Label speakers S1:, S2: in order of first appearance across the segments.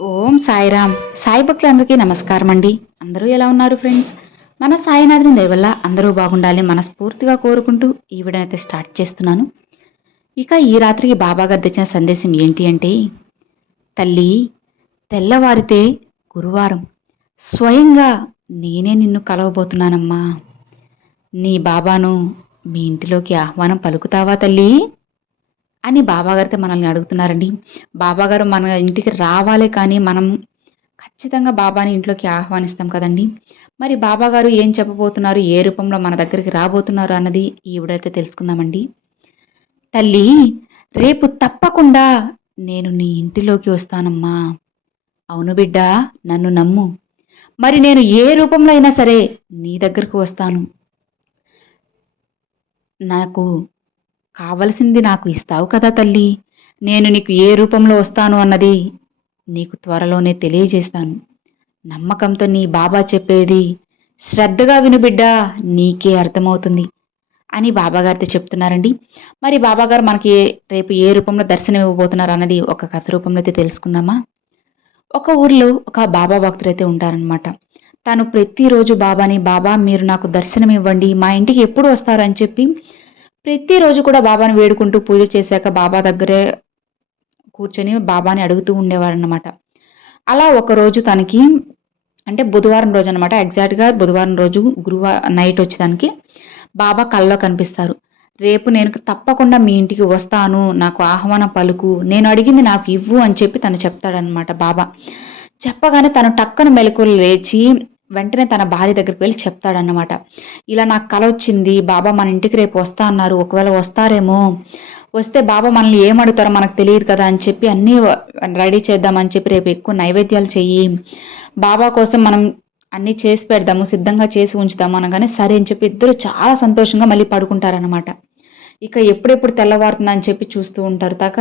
S1: ఓం సాయిరామ్. సాయి భక్తులందరికీ నమస్కారం అండి. అందరూ ఎలా ఉన్నారు ఫ్రెండ్స్? మన సాయినాథుని దయవల్ల అందరూ బాగుండాలి మనస్ఫూర్తిగా కోరుకుంటూ ఈ వీడియో స్టార్ట్ చేస్తున్నాను. ఇక ఈ రాత్రికి బాబా తెచ్చిన సందేశం ఏంటి అంటే తల్లి తెల్లవారితే గురువారం. స్వయంగా నేనే నిన్ను కలవబోతున్నానమ్మా. నీ బాబాను మీ ఇంటిలోకి ఆహ్వానం పలుకుతావా తల్లి? అని బాబాగారితో మనల్ని అడుగుతున్నారండి. బాబాగారు మన ఇంటికి రావాలి కానీ మనం ఖచ్చితంగా బాబాని ఇంట్లోకి ఆహ్వానిస్తాం కదండి. మరి బాబాగారు ఏం చెప్పబోతున్నారు? ఏ రూపంలో మన దగ్గరికి రాబోతున్నారు అన్నది ఈవిడైతే తెలుసుకుందామండి. తల్లి రేపు తప్పకుండా నేను నీ ఇంటిలోకి వస్తానమ్మా. అవును బిడ్డ నన్ను నమ్ము. మరి నేను ఏ రూపంలో అయినా సరే నీ దగ్గరకు వస్తాను. నాకు కావలసింది నాకు ఇస్తావు కదా తల్లి. నేను నీకు ఏ రూపంలో వస్తాను అన్నది నీకు త్వరలోనే తెలియజేస్తాను. నమ్మకంతో నీ బాబా చెప్పేది శ్రద్ధగా వినుబిడ్డా నీకే అర్థమవుతుంది అని బాబాగారితో చెప్తున్నారండి. మరి బాబాగారు మనకి రేపు ఏ రూపంలో దర్శనం ఇవ్వబోతున్నారు అన్నది ఒక కథ రూపంలో అయితే తెలుసుకుందామా? ఒక ఊర్లో ఒక బాబా భక్తులు అయితే ఉంటారనమాట తను ప్రతిరోజు బాబాని బాబా మీరు నాకు దర్శనం ఇవ్వండి మా ఇంటికి ఎప్పుడు వస్తారు అని చెప్పి ప్రతిరోజు కూడా బాబాని వేడుకుంటూ పూజ చేశాక బాబా దగ్గరే కూర్చొని బాబాని అడుగుతూ ఉండేవారనమాట అలా ఒకరోజు తనకి అంటే బుధవారం రోజు అనమాట ఎగ్జాక్ట్గా బుధవారం రోజు గురువారం నైట్ వచ్చేదానికి బాబా కల్లో కనిపిస్తారు. రేపు నేను తప్పకుండా మీ ఇంటికి వస్తాను నాకు ఆహ్వాన పలుకు నేను అడిగింది నాకు ఇవ్వు అని చెప్పి తను చెప్తాడనమాట బాబా. చెప్పగానే తను టక్కన మెలకులు లేచి వెంటనే తన భార్య దగ్గరికి వెళ్ళి చెప్తాడన్నమాట. ఇలా నాకు కల వచ్చింది. బాబా మన ఇంటికి రేపు వస్తా అన్నారు. ఒకవేళ వస్తారేమో. వస్తే బాబా మనల్ని ఏమడుగుతారో మనకు తెలియదు కదా అని చెప్పి అన్నీ రెడీ చేద్దామని చెప్పి రేపు ఎక్కువ నైవేద్యాలు చెయ్యి. బాబా కోసం మనం అన్నీ చేసి పెడదాము. సిద్ధంగా చేసి ఉంచుదాము అనగానే సరే అని చెప్పి ఇద్దరు చాలా సంతోషంగా మళ్ళీ పడుకుంటారనమాట ఇక ఎప్పుడెప్పుడు తెల్లవారుతుందని చెప్పి చూస్తూ ఉంటారు తాక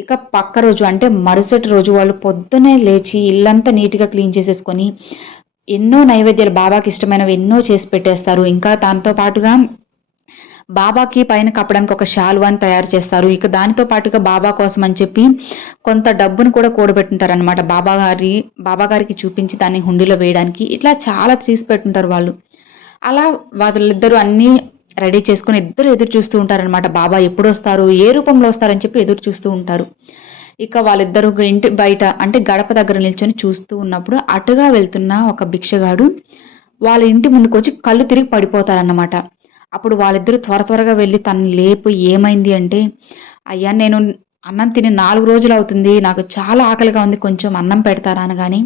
S1: ఇక పక్క రోజు అంటే మరుసటి రోజు వాళ్ళు పొద్దునే లేచి ఇల్లంతా నీట్గా క్లీన్ చేసేసుకొని ఎన్నో నైవేద్యాలు బాబాకి ఇష్టమైనవి ఎన్నో చేసి పెట్టేస్తారు. ఇంకా దాంతో పాటుగా బాబాకి పైన కప్పడానికి ఒక శాలువాని తయారు చేస్తారు. ఇక దానితో పాటుగా బాబా కోసం అని చెప్పి కొంత డబ్బును కూడా కూడబెట్టుంటారు అనమాట బాబా గారి బాబా గారికి చూపించి దాన్ని హుండీలో వేయడానికి. ఇట్లా చాలా తీసి పెట్టుంటారు వాళ్ళు. అలా వాళ్ళిద్దరూ అన్నీ రెడీ చేసుకుని ఇద్దరు ఎదురు చూస్తూ ఉంటారనమాట బాబా ఎప్పుడు వస్తారు ఏ రూపంలో వస్తారని చెప్పి ఎదురు చూస్తూ ఉంటారు. ఇక వాళ్ళిద్దరు ఇంటి బయట అంటే గడప దగ్గర నిల్చొని చూస్తూ ఉన్నప్పుడు అటుగా వెళ్తున్న ఒక భిక్షగాడు వాళ్ళ ఇంటి ముందుకు వచ్చి కళ్ళు తిరిగి పడిపోతారన్నమాట. అప్పుడు వాళ్ళిద్దరూ త్వర త్వరగా వెళ్ళి తను లేపు ఏమైంది అంటే అయ్యా నేను అన్నం తిని నాలుగు రోజులు అవుతుంది. నాకు చాలా ఆకలిగా ఉంది. కొంచెం అన్నం పెడతారా? అనగాని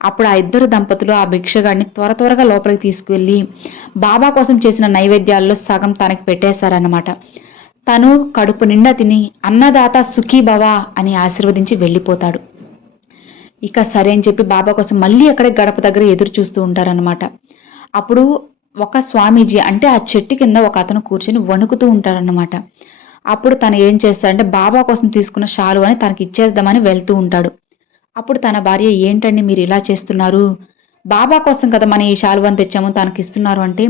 S1: అప్పుడు ఆ ఇద్దరు దంపతులు ఆ భిక్షగాడిని త్వర త్వరగా లోపలికి తీసుకువెళ్ళి బాబా కోసం చేసిన నైవేద్యాల్లో సగం తనకి పెట్టేశారన్నమాట. తను కడుపు నిండా తిని అన్నదాత సుఖీ భవా అని ఆశీర్వదించి వెళ్ళిపోతాడు. ఇక సరే అని చెప్పి బాబా కోసం మళ్ళీ అక్కడే గడప దగ్గర ఎదురు చూస్తూ ఉంటారనమాట అప్పుడు ఒక స్వామీజీ అంటే ఆ చెట్టు కింద ఒక అతను కూర్చొని వణుకుతూ ఉంటారన్నమాట. అప్పుడు తను ఏం చేస్తాడంటే బాబా కోసం తీసుకున్న షాలు అని తనకి ఇచ్చేద్దామని వెళ్తూ ఉంటాడు. అప్పుడు తన భార్య ఏంటండి మీరు ఇలా చేస్తున్నారు? బాబా కోసం కదా మన ఈ శాలువాని తెచ్చాము తనకి ఇస్తున్నారు అంటే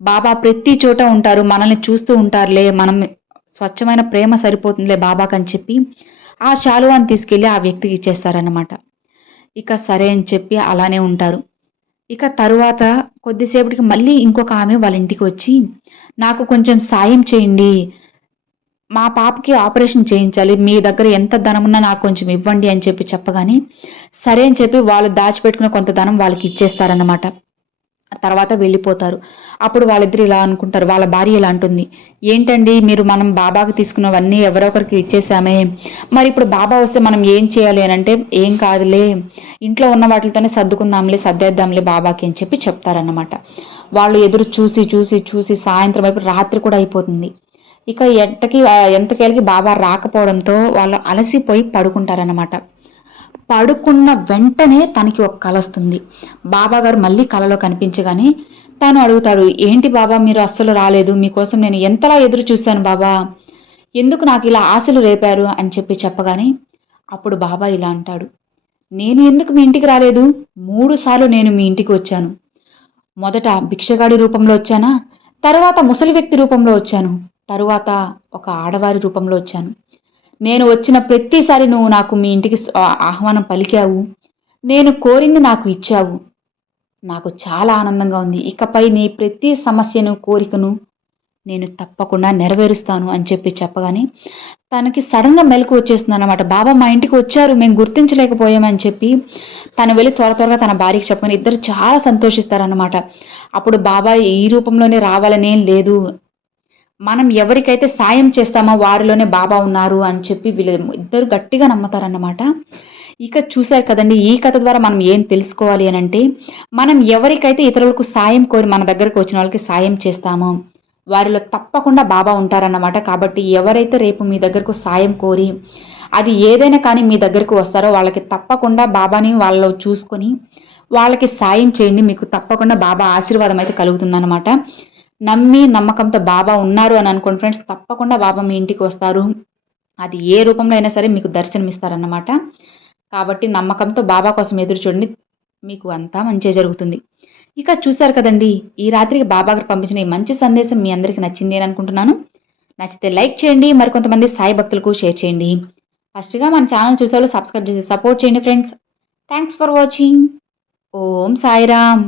S1: బాబా ప్రతి చోట ఉంటారు మనల్ని చూస్తూ ఉంటారులే మనం స్వచ్ఛమైన ప్రేమ సరిపోతుందిలే బాబాకి అని చెప్పి ఆ శాలువాని తీసుకెళ్ళి ఆ వ్యక్తికి ఇచ్చేస్తారన్నమాట. ఇక సరే అని చెప్పి అలానే ఉంటారు. ఇక తరువాత కొద్దిసేపటికి మళ్ళీ ఇంకొక ఆమె వాళ్ళ ఇంటికి వచ్చి నాకు కొంచెం సాయం చేయండి మా పాపకి ఆపరేషన్ చేయించాలి మీ దగ్గర ఎంత ధనమున్నా నాకు కొంచెం ఇవ్వండి అని చెప్పి చెప్పగానే సరే అని చెప్పి వాళ్ళు దాచిపెట్టుకున్న కొంత ధనం వాళ్ళకి ఇచ్చేస్తారన్నమాట. తర్వాత వెళ్ళిపోతారు. అప్పుడు వాళ్ళిద్దరు ఇలా అనుకుంటారు వాళ్ళ భార్య ఇలా అంటుంది ఏంటండి మీరు మనం బాబాకి తీసుకున్నవన్నీ ఎవరొకరికి ఇచ్చేసామే మరి ఇప్పుడు బాబా వస్తే మనం ఏం చేయాలి అని అంటే ఏం కాదులే ఇంట్లో ఉన్న వాటితోనే సర్దుకుందాంలే సర్దేద్దాంలే బాబాకి అని చెప్పి చెప్తారన్నమాట. వాళ్ళు ఎదురు చూసి చూసి చూసి సాయంత్రం వైపు రాత్రి కూడా అయిపోతుంది. ఇక ఎంతకి ఎంతకేళ్ళకి బాబా రాకపోవడంతో వాళ్ళు అలసిపోయి పడుకుంటారనమాట పడుకున్న వెంటనే తనకి ఒక కళ వస్తుంది. బాబా గారు మళ్ళీ కలలో కనిపించగానే తాను అడుగుతాడు ఏంటి బాబా మీరు అస్సలు రాలేదు. మీకోసం నేను ఎంతలా ఎదురు చూశాను బాబా? ఎందుకు నాకు ఇలా ఆశలు రేపారు? అని చెప్పి చెప్పగానే అప్పుడు బాబా ఇలా అంటాడు నేను ఎందుకు మీ ఇంటికి రాలేదు? మూడుసార్లు నేను మీ ఇంటికి వచ్చాను. మొదట భిక్షగాడి రూపంలో వచ్చానా? తర్వాత ముసలి వ్యక్తి రూపంలో వచ్చాను. తరువాత ఒక ఆడవారి రూపంలో వచ్చాను. నేను వచ్చిన ప్రతిసారి నువ్వు నాకు మీ ఇంటికి ఆహ్వానం పలికావు. నేను కోరింది నాకు ఇచ్చావు. నాకు చాలా ఆనందంగా ఉంది. ఇకపై నీ ప్రతి సమస్యను కోరికను నేను తప్పకుండా నెరవేరుస్తాను అని చెప్పి చెప్పగానే తనకి సడన్గా మెలకు వచ్చేస్తుంది అనమాట బాబా మా ఇంటికి వచ్చారు. మేము గుర్తించలేకపోయామని చెప్పి తను వెళ్ళి త్వర త్వరగా తన భార్యకి చెప్పుకొని ఇద్దరు చాలా సంతోషిస్తారనమాట అప్పుడు బాబా ఈ రూపంలోనే రావాలనేం లేదు. మనం ఎవరికైతే సాయం చేస్తామో వారిలోనే బాబా ఉన్నారు అని చెప్పి వీళ్ళు ఇద్దరు గట్టిగా నమ్ముతారన్నమాట. ఇక చూశారు కదండి ఈ కథ ద్వారా మనం ఏం తెలుసుకోవాలి అని అంటే మనం ఎవరికైతే ఇతరులకు సాయం కోరి మన దగ్గరకు వచ్చిన వాళ్ళకి సాయం చేస్తామో వారిలో తప్పకుండా బాబా ఉంటారన్నమాట. కాబట్టి ఎవరైతే రేపు మీ దగ్గరకు సాయం కోరి అది ఏదైనా కానీ మీ దగ్గరకు వస్తారో వాళ్ళకి తప్పకుండా బాబాని వాళ్ళలో చూసుకొని వాళ్ళకి సాయం చేయండి మీకు తప్పకుండా బాబా ఆశీర్వాదం అయితే కలుగుతుందన్నమాట. నమ్మి నమ్మకంతో బాబా ఉన్నారు అని అనుకోండి ఫ్రెండ్స్ తప్పకుండా బాబా మీ ఇంటికి వస్తారు. అది ఏ రూపంలో అయినా సరే మీకు దర్శనమిస్తారన్నమాట. కాబట్టి నమ్మకంతో బాబా కోసం ఎదురు చూడండి. మీకు అంతా మంచిగా జరుగుతుంది. ఇక చూశారు కదండి ఈ రాత్రికి బాబా గారు పంపించిన ఈ మంచి సందేశం మీ అందరికీ నచ్చింది అని అనుకుంటున్నాను. నచ్చితే లైక్ చేయండి మరికొంతమంది సాయి భక్తులకు షేర్ చేయండి. ఫస్ట్గా మన ఛానల్ చూసేవాళ్ళు సబ్స్క్రైబ్ చేసి సపోర్ట్ చేయండి friends. Thanks for watching. Om Sairam.